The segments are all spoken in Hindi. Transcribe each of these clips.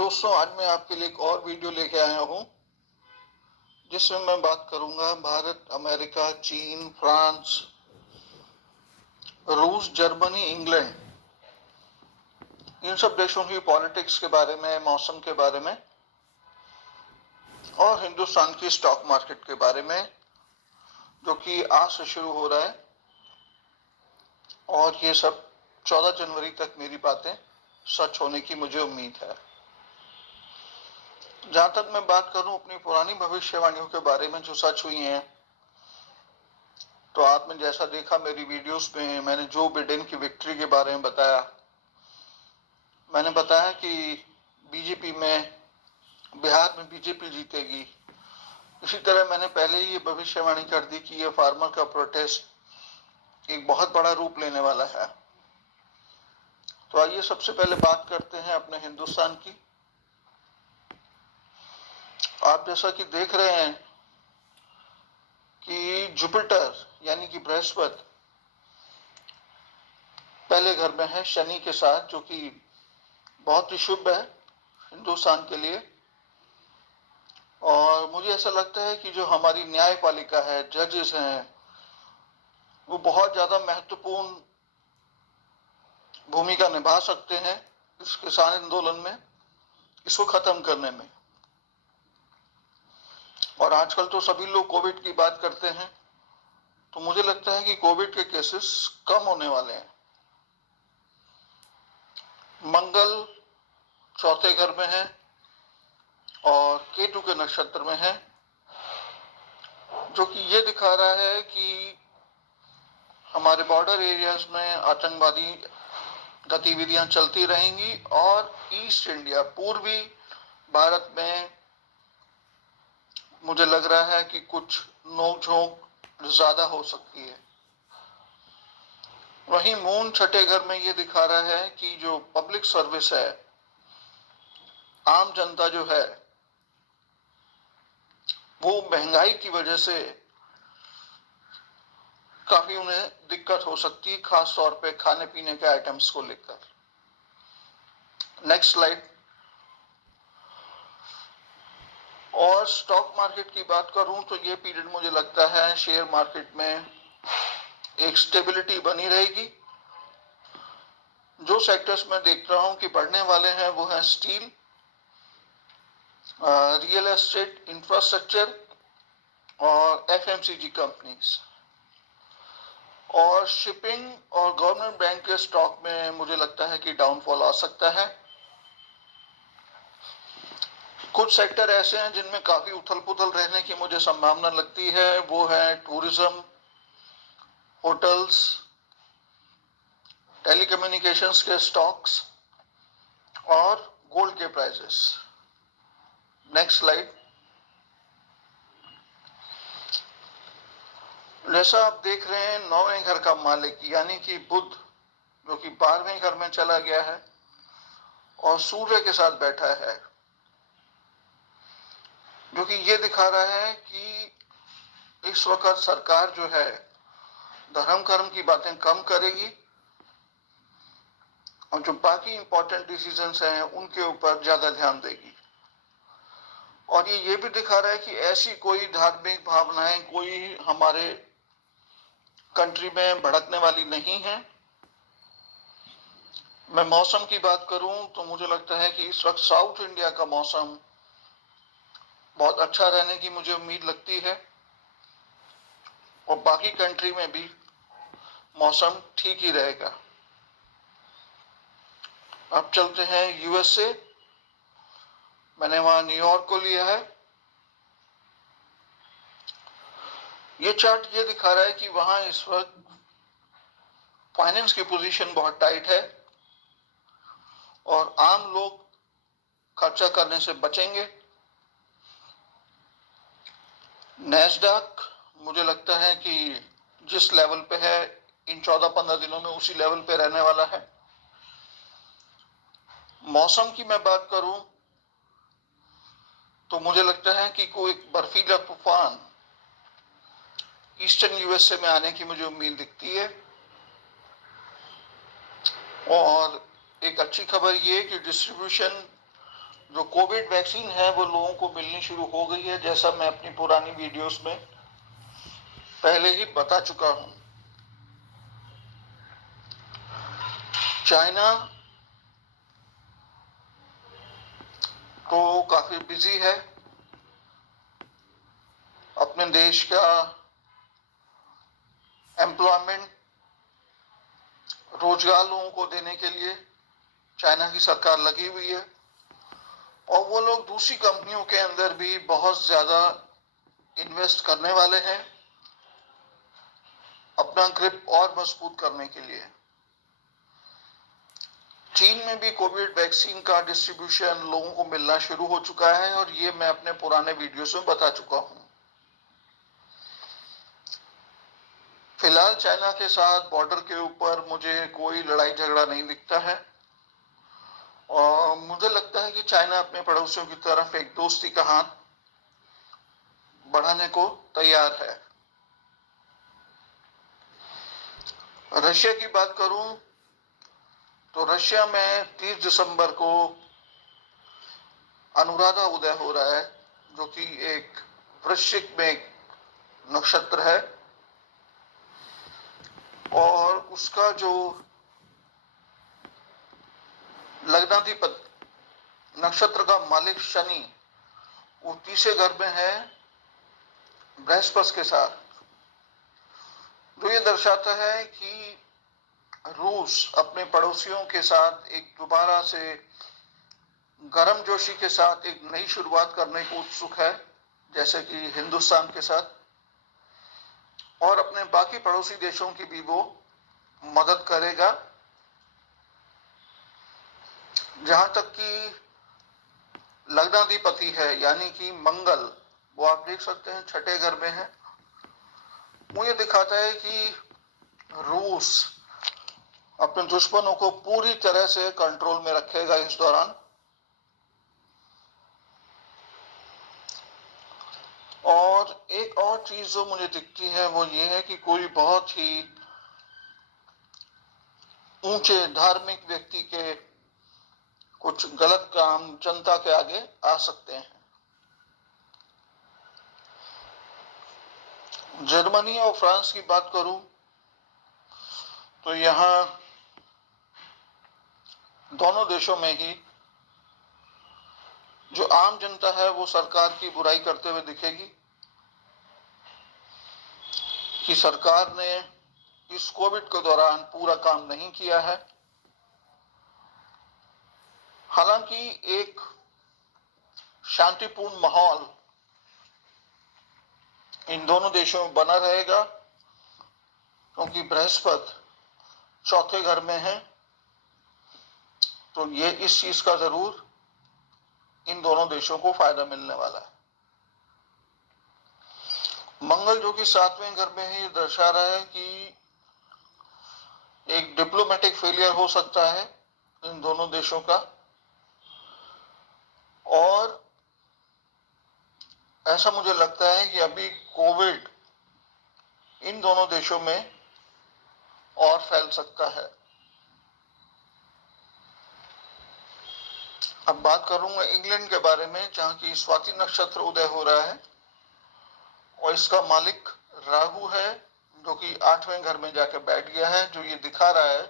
दोस्तों, आज मैं आपके लिए एक और वीडियो लेके आया हूँ जिसमें मैं बात करूंगा भारत, अमेरिका, चीन, फ्रांस, रूस, जर्मनी, इंग्लैंड, इन सब देशों की पॉलिटिक्स के बारे में, मौसम के बारे में और हिंदुस्तान की स्टॉक मार्केट के बारे में, जो कि आज से शुरू हो रहा है। और ये सब 14 जनवरी तक मेरी बातें सच होने की मुझे उम्मीद है। जहां तक मैं बात करूं अपनी पुरानी भविष्यवाणियों के बारे में जो सच हुई हैं, तो आपने जैसा देखा मेरी वीडियोस में, मैंने जो बिडेन की विक्ट्री के बारे में बताया। मैंने बताया कि बीजेपी में, बिहार में बीजेपी जीतेगी। इसी तरह मैंने पहले ही ये भविष्यवाणी कर दी कि ये फार्मर का प्रोटेस्ट एक बहुत बड़ा रूप लेने वाला है। तो आइए सबसे पहले बात करते हैं अपने हिंदुस्तान की। आप जैसा कि देख रहे हैं कि जुपिटर यानी कि बृहस्पति पहले घर में है शनि के साथ, जो कि बहुत ही शुभ है हिंदुस्तान के लिए। और मुझे ऐसा लगता है कि जो हमारी न्यायपालिका है, जजेस हैं, वो बहुत ज्यादा महत्वपूर्ण भूमिका निभा सकते हैं इस किसान आंदोलन में, इसको खत्म करने में। और आजकल तो सभी लोग कोविड की बात करते हैं, तो मुझे लगता है कि कोविड के केसेस कम होने वाले हैं। मंगल चौथे घर में है और केतु के नक्षत्र में है, जो कि ये दिखा रहा है कि हमारे बॉर्डर एरियाज में आतंकवादी गतिविधियां चलती रहेंगी और ईस्ट इंडिया, पूर्वी भारत में मुझे लग रहा है कि कुछ नोक-झोंक ज्यादा हो सकती है। वहीं मून छठे घर में ये दिखा रहा है कि जो पब्लिक सर्विस है, आम जनता जो है, वो महंगाई की वजह से काफी उन्हें दिक्कत हो सकती है, खास तौर पे खाने पीने के आइटम्स को लेकर। Next slide. और स्टॉक मार्केट की बात करूं तो ये पीरियड मुझे लगता है शेयर मार्केट में एक स्टेबिलिटी बनी रहेगी। जो सेक्टर्स में देख रहा हूं कि बढ़ने वाले हैं वो है स्टील, रियल एस्टेट, इंफ्रास्ट्रक्चर और एफएमसीजी कंपनीज। और शिपिंग और गवर्नमेंट बैंक के स्टॉक में मुझे लगता है कि डाउनफॉल आ सकता है। कुछ सेक्टर ऐसे हैं जिनमें काफी उथल पुथल रहने की मुझे संभावना लगती है, वो है टूरिज्म, होटल्स, टेलीकम्युनिकेशंस के स्टॉक्स और गोल्ड के प्राइसेस। Next slide. जैसा आप देख रहे हैं, 9वें घर का मालिक यानी कि बुध, जो कि 12वें घर में चला गया है और सूर्य के साथ बैठा है, जो कि ये दिखा रहा है कि इस वक्त सरकार जो है धर्म कर्म की बातें कम करेगी और जो बाकी इंपॉर्टेंट डिसीजंस हैं उनके ऊपर ज्यादा ध्यान देगी। और ये भी दिखा रहा है कि ऐसी कोई धार्मिक भावनाएं कोई हमारे कंट्री में भड़कने वाली नहीं है। मैं मौसम की बात करूं तो मुझे लगता है कि इस वक्त साउथ इंडिया का मौसम बहुत अच्छा रहने की मुझे उम्मीद लगती है और बाकी कंट्री में भी मौसम ठीक ही रहेगा। अब चलते हैं यूएसए। मैंने वहां न्यूयॉर्क को लिया है। ये चार्ट ये दिखा रहा है कि वहां इस वक्त फाइनेंस की पोजीशन बहुत टाइट है और आम लोग खर्चा करने से बचेंगे। नैस्डैक मुझे लगता है कि जिस लेवल पे है इन 14-15 दिनों में उसी लेवल पे रहने वाला है। मौसम की मैं बात करूं तो मुझे लगता है कि कोई बर्फीला तूफान ईस्टर्न यूएसए में आने की मुझे उम्मीद दिखती है। और एक अच्छी खबर ये कि डिस्ट्रीब्यूशन जो कोविड वैक्सीन है वो लोगों को मिलनी शुरू हो गई है, जैसा मैं अपनी पुरानी वीडियोस में पहले ही बता चुका हूं। चाइना तो काफी बिजी है अपने देश का एम्प्लॉयमेंट, रोजगार लोगों को देने के लिए चाइना की सरकार लगी हुई है, और वो लोग दूसरी कंपनियों के अंदर भी बहुत ज्यादा इन्वेस्ट करने वाले हैं अपना ग्रिप और मजबूत करने के लिए। चीन में भी कोविड वैक्सीन का डिस्ट्रीब्यूशन लोगों को मिलना शुरू हो चुका है, और ये मैं अपने पुराने वीडियोस में बता चुका हूं। फिलहाल चाइना के साथ बॉर्डर के ऊपर मुझे कोई लड़ाई झगड़ा नहीं दिखता है, और मुझे लगता है कि चाइना अपने पड़ोसियों की तरफ एक दोस्ती का हाथ बढ़ाने को तैयार है। रशिया की बात करूं तो रशिया में 30 दिसंबर को अनुराधा उदय हो रहा है, जो कि एक वृश्चिक में नक्षत्र है, और उसका जो लग्नाधिपति नक्षत्र का मालिक शनि वो तीसरे घर में है बृहस्पति के साथ। तो ये दर्शाता है कि रूस अपने पड़ोसियों के साथ एक दोबारा से गर्म जोशी के साथ एक नई शुरुआत करने को उत्सुक है, जैसे कि हिंदुस्तान के साथ, और अपने बाकी पड़ोसी देशों की भी वो मदद करेगा। जहां तक कि लग्नाधिपति है यानी कि मंगल, वो आप देख सकते हैं छठे घर में है, वो ये दिखाता है कि रूस अपने दुश्मनों को पूरी तरह से कंट्रोल में रखेगा इस दौरान। और एक और चीज जो मुझे दिखती है वो ये है कि कोई बहुत ही ऊंचे धार्मिक व्यक्ति के कुछ गलत काम जनता के आगे आ सकते हैं। जर्मनी और फ्रांस की बात करूं तो यहां दोनों देशों में ही जो आम जनता है वो सरकार की बुराई करते हुए दिखेगी कि सरकार ने इस कोविड के दौरान पूरा काम नहीं किया है। हालांकि एक शांतिपूर्ण माहौल इन दोनों देशों में बना रहेगा, क्योंकि बृहस्पति चौथे घर में है, तो ये इस चीज का जरूर इन दोनों देशों को फायदा मिलने वाला है। मंगल जो कि 7वें घर में है, ये दर्शा रहा है कि एक डिप्लोमेटिक फेलियर हो सकता है इन दोनों देशों का, और ऐसा मुझे लगता है कि अभी कोविड इन दोनों देशों में और फैल सकता है। अब बात करूंगा इंग्लैंड के बारे में, जहां की स्वाति नक्षत्र उदय हो रहा है, और इसका मालिक राहु है जो कि 8वें घर में जाकर बैठ गया है, जो ये दिखा रहा है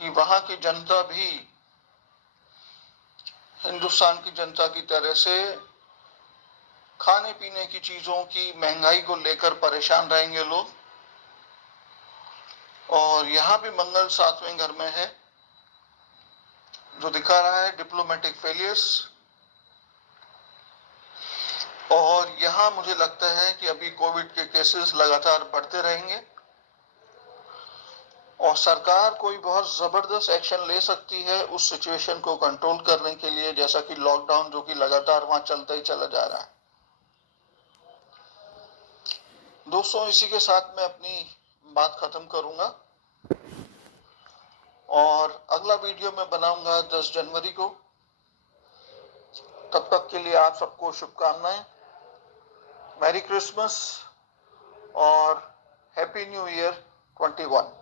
कि वहां की जनता भी हिंदुस्तान की जनता की तरह से खाने पीने की चीजों की महंगाई को लेकर परेशान रहेंगे लोग। और यहां भी मंगल 7वें घर में है, जो दिखा रहा है डिप्लोमेटिक फेलियर्स, और यहां मुझे लगता है कि अभी कोविड के केसेस लगातार बढ़ते रहेंगे, और सरकार कोई बहुत जबरदस्त एक्शन ले सकती है उस सिचुएशन को कंट्रोल करने के लिए, जैसा कि लॉकडाउन जो कि लगातार वहां चलता ही चला जा रहा है। दोस्तों, इसी के साथ मैं अपनी बात खत्म करूंगा, और अगला वीडियो मैं बनाऊंगा 10 जनवरी को। तब तक के लिए आप सबको शुभकामनाएं, मैरी क्रिसमस और हैप्पी न्यू ईयर 21।